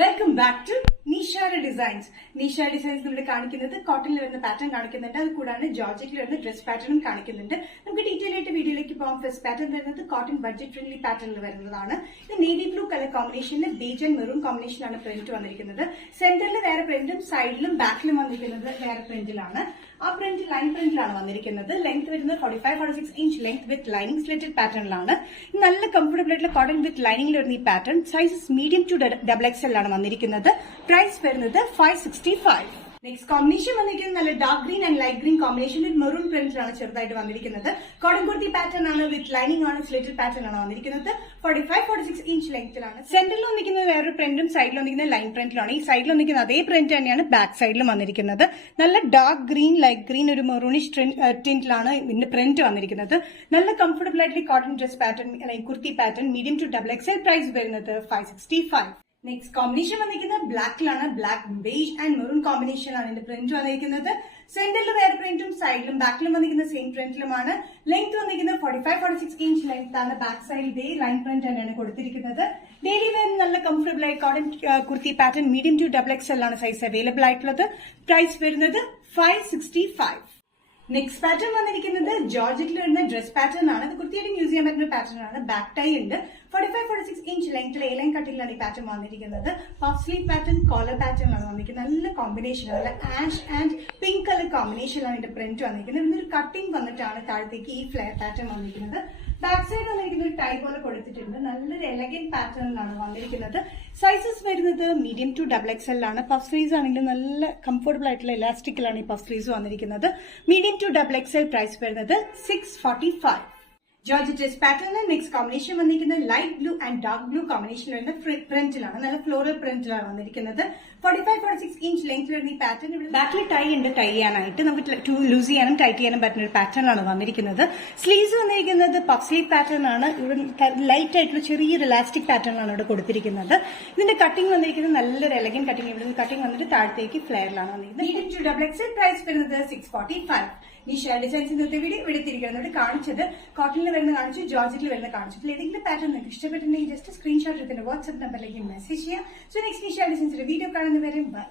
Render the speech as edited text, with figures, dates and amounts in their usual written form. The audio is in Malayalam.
Welcome back to Nishara designs. Nishara designs നമ്മൾ കാണിക്കുന്നത് കോട്ടണിൽ വരുന്ന പാറ്റേൺ കാണിക്കുന്നുണ്ട്. അത് കൂടാതെ ജോർജറ്റിൽ വരുന്ന ഡ്രസ് പാറ്റേണും കാണിക്കുന്നുണ്ട്. നമുക്ക് ഡീറ്റെയിൽ ആയിട്ട് വീഡിയോയിലേക്ക് പോകാം. ഫസ്റ്റ് പാറ്റേൺ വരുന്നത് കോട്ടൺ ബഡ്ജറ്റ് ഫ്രണ്ട്ലി പാറ്റേണിൽ വരുന്നതാണ്. ഇത് നേവി ബ്ലൂ കളർ കോമ്പിനേഷനിൽ ബേജ് ആൻഡ് മെറൂൺ കോമ്പിനേഷനാണ് പ്രിന്റ് വന്നിരിക്കുന്നത്. സെന്ററിൽ വേറെ പ്രിന്റും സൈഡിലും ബാക്കിലും വന്നിരിക്കുന്നത് വേറെ പ്രിന്റിലാണ്. ആ പ്രിന്റ് ലൈൻ പ്രിന്റിലാണ് വന്നിരിക്കുന്നത്. ലെങ്ത് വരുന്നത് 45-46 inch length with lining slitted പാറ്റേണിലാണ്. നല്ല കംഫർട്ടബിൾ ആയിട്ടുള്ള കോട്ടൺ വിത്ത് ലൈനിങ്ങിൽ വരുന്ന ഈ pattern sizes medium to XXL ആണ് വന്നിരിക്കുന്നത്. പ്രൈസ് വരുന്നത് 565. നെക്സ്റ്റ് കോമ്പിനേഷൻ വന്നിരിക്കുന്നത് നല്ല dark green and light green combination with maroon പ്രിന്റിലാണ് ചെറുതായിട്ട് വന്നിരിക്കുന്നത്. കോട്ടൺ കുർത്തി പാറ്റേൺ ആണ് വിത്ത് ലൈനിങ് ആണ്, സ്ലിറ്റഡ് പാറ്റേൺ ആണ് വന്നിരിക്കുന്നത്. 45-46 ഇഞ്ച് ലെങ്ത്തിലാണ്. സെന്ററിൽ വന്നിരിക്കുന്നത് വേറൊരു പ്രിന്റും സൈഡിൽ വന്നിരിക്കുന്നത് ലൈൻ പ്രിന്റിലാണ്. ഈ സൈഡിൽ വന്നിരിക്കുന്ന അതേ പ്രിന്റ് തന്നെയാണ് ബാക്ക് സൈഡിലും വന്നിരിക്കുന്നത്. നല്ല ഡാർക്ക് ഗ്രീൻ ലൈറ്റ് ഗ്രീൻ ഒരു മെറൂണിഷ് ടിന്റിലാണ് ഇതിന്റെ പ്രിന്റ് വന്നിരിക്കുന്നത്. നല്ല കംഫർട്ടബിൾ ആയിട്ടുള്ള cotton dress pattern kurti pattern medium to XXL. Price വരുന്നത് 565. നെക്സ്റ്റ് കോമ്പിനേഷൻ വന്നിരിക്കുന്നത് ബ്ലാക്കിലാണ്. ബ്ലാക്ക് ബേജ് ആൻഡ് മെറൂൺ കോമ്പിനേഷനാണ് ഇതിന്റെ പ്രിന്റ് വന്നിരിക്കുന്നത്. സെന്ററിൽ വേറെ പ്രിന്റും സൈഡിലും ബാക്കിലും വന്നിരിക്കുന്ന സെയിം പ്രിന്റിലുമാണ്. ലെങ്ത് വന്നിരിക്കുന്നത് 45-46 ഇഞ്ച് ലെങ്ത് ആണ്. ബാക്ക് സൈഡ് ഇതേ ലൈൻ പ്രിന്റ് തന്നെയാണ് കൊടുത്തിരിക്കുന്നത്. ഡെയിലി വെയർ നല്ല കംഫർട്ടബിൾ ആയി cotton kurti pattern medium to XXL ആണ് സൈസ് അവൈലബിൾ ആയിട്ടുള്ളത്. പ്രൈസ് വരുന്നത് 565. നെക്സ്റ്റ് പാറ്റേൺ വന്നിരിക്കുന്നത് ജോർജറ്റിൽ വരുന്ന ഡ്രസ് പാറ്റേൺ ആണ്. ഇത് കുർത്തിയായിട്ടും യൂസ് ചെയ്യാൻ പറ്റുന്ന പാറ്റേൺ ആണ്. ബാക്ക് ടൈ ഉണ്ട്. 45-46 ഇഞ്ച് ലെങ്ത്തിൽ എ ലൈൻ കട്ടിലാണ് ഈ പാറ്റേൺ വന്നിരിക്കുന്നത്. Puff sleeve pattern collar pattern ആണ് വന്നിരിക്കുന്നത്. നല്ല കോമ്പിനേഷൻ, നല്ല ആഷ് ആൻഡ് പിങ്ക് കളർ കോമ്പിനേഷനിലാണ് ഇതിന്റെ പ്രിന്റ് വന്നിരിക്കുന്നത്. ഇതിനൊരു കട്ടിംഗ് വന്നിട്ടാണ് താഴത്തേക്ക് ഈ ഫ്ലെയർ പാറ്റേൺ വന്നിരിക്കുന്നത്. ബാക്ക് സൈഡ് വന്നിരിക്കുന്ന ഒരു ടൈ പോലെ കൊടുത്തിട്ടുണ്ട്. നല്ലൊരു എലഗന്റ് പാറ്റേണിലാണ് വന്നിരിക്കുന്നത്. സൈസസ് വരുന്നത് മീഡിയം ടു XXL ആണ്. പഫ് സ്ലീവ്സ് ആണെങ്കിൽ നല്ല കംഫർട്ടബിൾ ആയിട്ടുള്ള ഇലാസ്റ്റിക്കിലാണ് ഈ പഫ് സ്ലീവ്സ് വന്നിരിക്കുന്നത്. Medium to XXL. പ്രൈസ് വരുന്നത് 645. ജോർജറ്റ് ഡ്രസ് പാറ്റേണിൽ നെക്സ്റ്റ് കോമ്പിനേഷൻ വന്നിരിക്കുന്നത് light blue and dark blue combination വരുന്ന പ്രിന്റിലാണ്. നല്ല ഫ്ലോറൽ പ്രിന്റിലാണ് വന്നിരിക്കുന്നത്. 45-46 ഇഞ്ച് ലെങ്ത് വരുന്ന ഈ പാറ്റേൺ ഇവിടെ ബാക്കിൽ ടൈ ഉണ്ട്. ടൈ ചെയ്യാനായിട്ട് നമുക്ക് ലൂസ് ചെയ്യാനും ടൈറ്റ് ചെയ്യാനും പറ്റുന്ന ഒരു പാറ്റേൺ ആണ് വന്നിരിക്കുന്നത്. സ്ലീവ്സ് വന്നിരിക്കുന്നത് പഫ് സ്ലീവ് പാറ്റേൺ ആണ്. ഇവിടെ ലൈറ്റ് ആയിട്ടുള്ള ചെറിയൊരു ഇലാസ്റ്റിക് പാറ്റേൺ ആണ് ഇവിടെ കൊടുത്തിരിക്കുന്നത്. ഇതിന്റെ കട്ടിംഗ് വന്നിരിക്കുന്നത് നല്ലൊരു എലഗന്റ് കട്ടിംഗ്. ഇവിടെ കട്ടിംഗ് വന്നിട്ട് താഴത്തേക്ക് ഫ്ലെയറിലാണ് വന്നിരിക്കുന്നത്. Medium to XXL. പ്രൈസ് വരുന്നത് 645. നിഷാര ഡിസൈൻസ് ഇന്നത്തെ വീഡിയോ ഇവിടെ തിരിക്കുന്നത് കാണിച്ചത് കോട്ടണിൽ വരുന്ന കാണിച്ചു, ജോർജറ്റിൽ വരുന്ന കാണിച്ചിട്ടില്ല. ഏതെങ്കിലും പാറ്റേൺ നിങ്ങൾക്ക് ഇഷ്ടപ്പെട്ടിട്ടുണ്ടെങ്കിൽ ജസ്റ്റ് സ്ക്രീൻഷോട്ട് എടുത്തിന്റെ വാട്സ്ആപ്പ് നമ്പറിലേക്ക് മെസ്സേജ് ചെയ്യാം. സോ നെക്സ്റ്റ് നിഷാര ഡിസൈൻസിന്റെ വീഡിയോ കാണുന്നവരെ ബൈ.